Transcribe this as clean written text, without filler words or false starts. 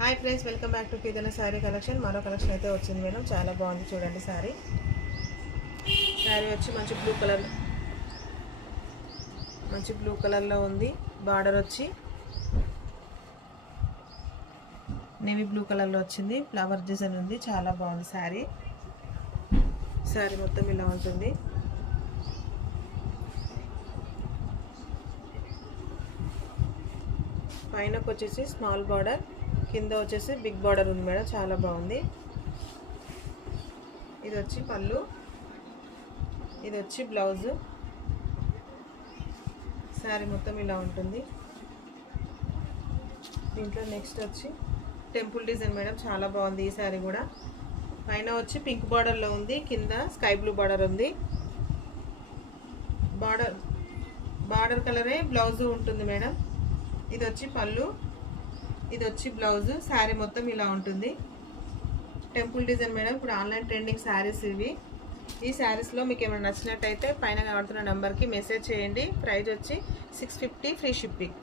Hi friends, welcome back to Keerthana sari collection. మరో collection అయితే వచ్చింది మేడం. చాలా బాగుంది చూడండి. శారీ వచ్చి మంచి బ్లూ కలర్లో ఉంది. బార్డర్ వచ్చి నేవీ బ్లూ కలర్లో వచ్చింది. ఫ్లవర్ డిజైన్ ఉంది. చాలా బాగుంది శారీ మొత్తం ఇలా ఉంటుంది. పైనకు వచ్చేసి స్మాల్ బార్డర్, కింద వచ్చేసి బిగ్ బార్డర్ ఉంది మేడం. చాలా బాగుంది. ఇది వచ్చి పళ్ళు, ఇది వచ్చి బ్లౌజ్. శారీ మొత్తం ఇలా ఉంటుంది. దీంట్లో నెక్స్ట్ వచ్చి టెంపుల్ డిజైన్ మేడం. చాలా బాగుంది ఈ శారీ కూడా. పైన వచ్చి పింక్ బార్డర్లో ఉంది, కింద స్కై బ్లూ బార్డర్ ఉంది. బార్డర్ కలరే బ్లౌజ్ ఉంటుంది మేడం. ఇది వచ్చి పళ్ళు, ఇది వచ్చి బ్లౌజ్. శారీ మొత్తం ఇలా ఉంటుంది. Temple design madam. ఇప్పుడు ఆన్లైన్ ట్రెండింగ్ శారీస్ ఇవి. ఈ శారీస్లో మీకు ఏమైనా నచ్చినట్టయితే పైన కనబడుతున్న నెంబర్కి మెసేజ్ చేయండి. ప్రైస్ వచ్చి 650, ఫ్రీ షిప్పింగ్.